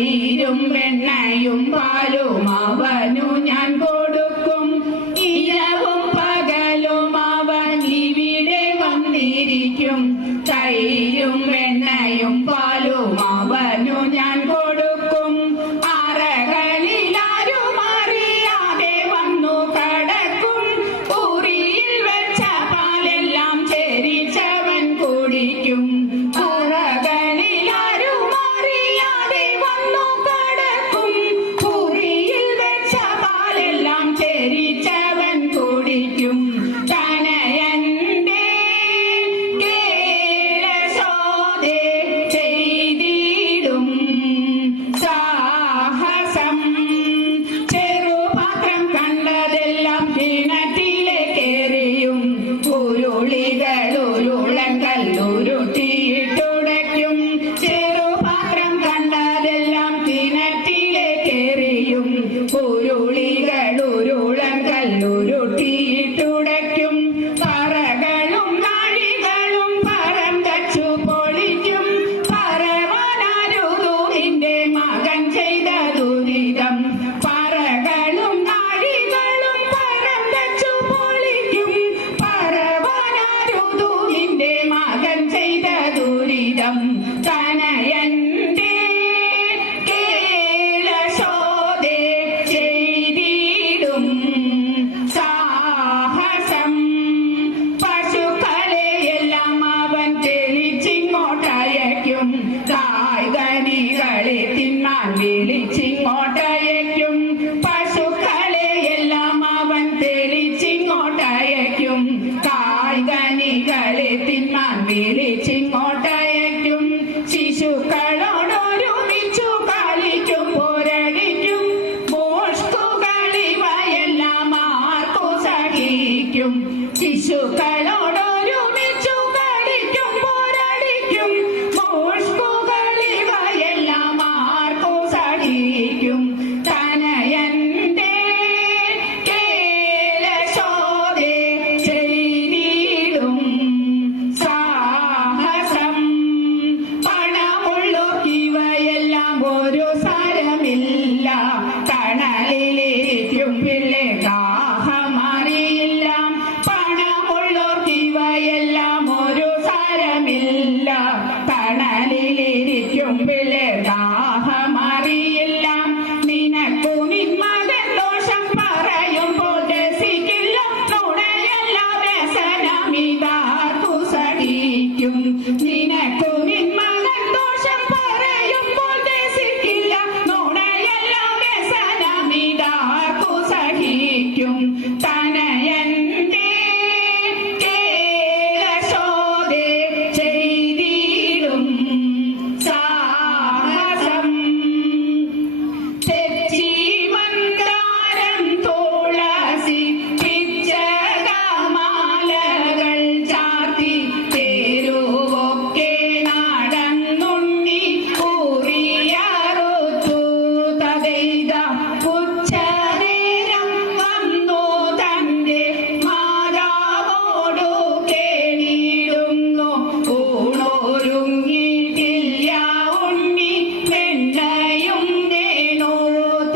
തൈരും വെണ്ണയും പാലും അവനു ഞാൻ കൊടുക്കും. ഇരവും പകലും അവൻ ഇവിടെ വന്നിരിക്കും. തൈരും വെണ്ണയും പാലും അവനു ഞാൻ കൊടുക്കും. അറകളിലാരും അറിയാതെ വന്നു കടക്കും. ഉറിയിൽ വെച്ച പാലെല്ലാം ചെരിച്ചവൻ കുടിക്കും. അറകളിലാരും അറിയാതെ വന്നു കടക്കും. ഉറിയിൽ വെച്ച പാലെല്ലാം ചെരിച്ചവൻ കുടിക്കും. തനയന്റെ കേളശോധേ ചെയ്തിടും സാഹസം. ചെറുപാത്രം കണ്ടതെല്ലാം കിണറ്റിലേക്കെറിയും. ഉരുളികളുരുളങ്കല്ലുരുട്ടിയിട്ടുടയ്ക്കും. ചെറുപാത്രം കണ്ടതെല്ലാം കിണറ്റിലേക്കെറിയും. ഉരുളികളുരുളങ്കല്ലുരുട്ടിയിട്ടുടയ്ക്കും. പറകളും നാഴികളും പരം കച്ചു പൊളിക്കും. പറവനാരുതൂറിന്റെ മകൻ ചെയ്ത ദുരിതം. പറകളും നാഴികളും പരം കച്ചു പൊളിക്കും. പറവനാരുതൂറിന്റെ മകൻ ചെയ്ത ദുരിതം. തനയന്റെ കേളശോധേ ചെയ്തിടും സാഹസം. പശുക്കളെയെല്ലാം അവൻ തെളിച്ചിങ്ങോട്ടയക്കും. കായ്കനികളെ തിന്നാൻ വിളിച്ചിങ്ങോട്ടയക്കും. പശുക്കളെയെല്ലാം അവൻ തെളിച്ചിങ്ങോട്ടയക്കും. കായ്കനികളെ തിന്നാൻ വിളിച്ചിങ്ങോട്ടയക്കും. ശിശുക്കളോടൊരുമിച്ചു കളിക്കും പോരടിക്കും. മോഷ്കുകളിവയെല്ലാം ആർക്കു സഹിക്കും. ശിശുക്കളോടൊരുമിച്ചു കളിക്കും പോരടിക്കും. മോഷ്കുകളിവയെല്ലാം ആർക്കു സഹിക്കും. തനയന്റെ കേളശോധേ ചെയ്തിടും സാഹസം. പണമുള്ളോർക്കിവയെല്ലാം ഒരു സാരമില്ല. കണലിലിരിക്കും പിള്ളേ ദാഹമറിയില്ല. പണമുള്ളോർക്കിവയെല്ലാം ഒരു സാരമില്ല. കണലിലിരിക്കും പിള്ളേ ദാഹമറിയില്ല. നിനക്കു നിൻ മകൻ ദോഷം പറയുമ്പോൾ രസിക്കില്ല. നുണയല്ല വ്യസനമിതാർക്കു സഹിക്കും. നിനക്കു നിൻ മകൻ ദോഷം പറയുമ്പോൾ രസിക്കില്ല. നുണയല്ല വ്യസനമിതാർക്കു സഹിക്കും. തനയന്റെ കേളശോധേ ചെയ്തിടും സാഹസം. തെച്ചി മന്ദാരം തുളസി പിച്ചകമാലകൾ ചാർത്തി തെരുവൊക്കെ നടന്നുണ്ണി കുറിയറുത്തു. തതെയ്ത ഉച്ചനേരം വന്നു തന്റെ മാതാവോടു കേണിടുന്നു. ഊണൊരുങ്ങിയിട്ടില്ല ഉണ്ണി വെണ്ണയും വേണു.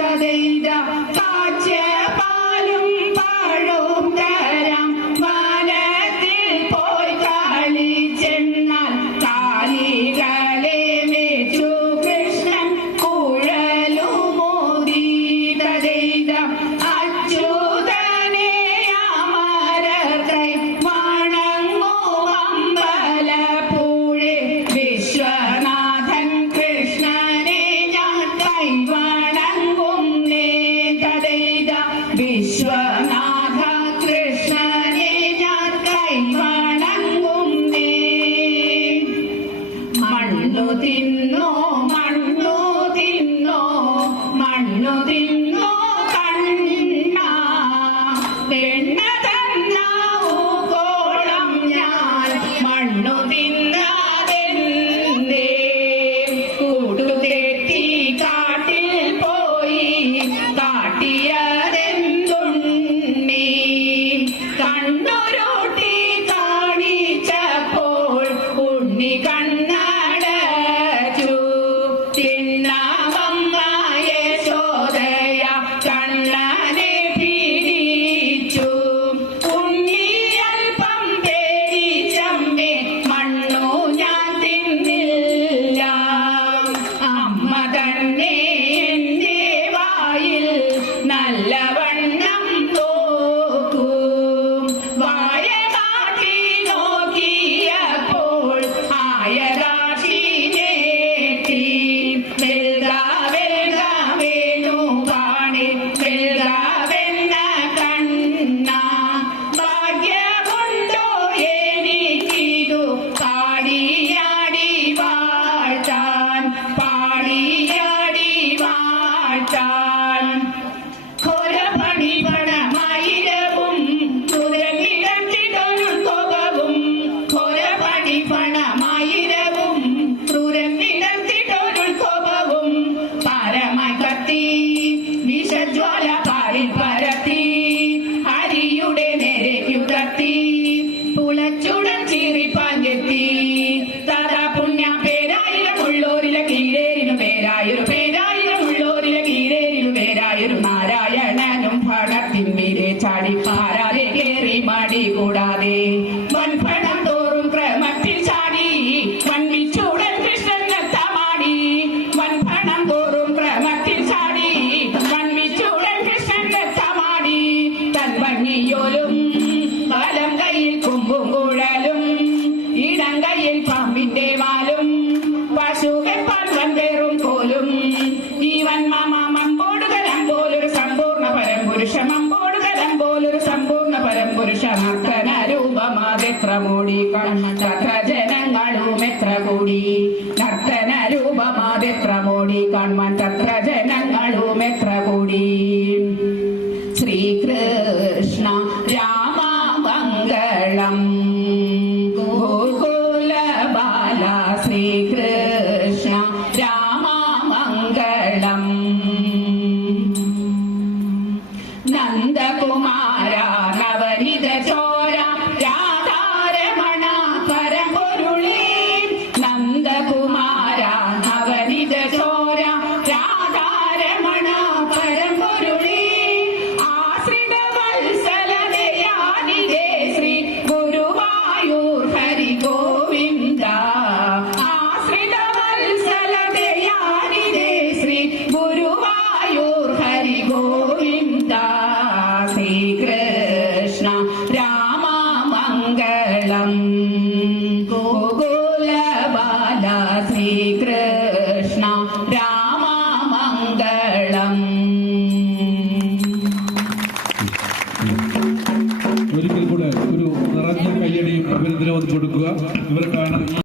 തതെയ്ത കാച്ചിയ പാലും പഴവും തരാം. വനത്തിൽ പോയി കളിച്ചെന്നാൽ കാലികളെ മേച്ചു കൃഷ്ണൻ കുഴലുമോദി. തതെയ്ത അച്യുതനെ അമരർക്കൈ വണങ്ങും അമ്പലപ്പുഴേ. വിശ്വനാഥൻ കൃഷ്ണനെ ഞാൻ കൈ വണങ്ങുന്നേ. തതെയ്ത വിശ്വനാഥ കൃഷ്ണനെ ഞാൻ കൈ വണങ്ങുന്നേ. മണ്ണു തിന്നോ മണ്ണു തിന്നോ മണ്ണു തിന്നോ കണ്ണ. വെണ്ണ തന്നാവൂ കോളം ഞാൻ മണ്ണു തിന്നാതെന്തേ. കൂട്ടുതെറ്റി കാട്ടിൽ മമ്പോടുകലം പോലൊരു സമ്പൂർണ്ണ പരംപുരുഷ മമ്പോടുകലം പോലൊരു സമ്പൂർണ്ണ പരംപുരുഷ നർത്തന രൂപമാതെത്ര മൂടി തത്ര ജനങ്ങളും എത്ര കൂടി നർത്തന രൂപമാതെത്ര മൂടി കാൺമാൻ തത്ര ജനങ്ങളും എത്ര കൂടി ശ്രീകൃഷ്ണ രാമമംഗളം ഗോകുല ബാല ശ്രീകൃഷ്ണ രാമമംഗളം നന്ദകുമാര നവനിത ചോര രാധാരമണ പരമ്പൊരുളി നന്ദകുമാര നവനിത ചോര രാധാരമണ പരമ്പൊരുളി ആശ്രിത വത്സലതയാനിതേ ശ്രീ ഗുരുവായൂർ ഹരി ഗോവിന്ദ ആശ്രിത വത്സലതയാനിതേ ശ്രീ ഗുരുവായൂർ ഹരി ഗോവിന്ദ ശ്രീകൃഷ്ണ രാമമംഗളം ഗോകുല ബാല ശ്രീ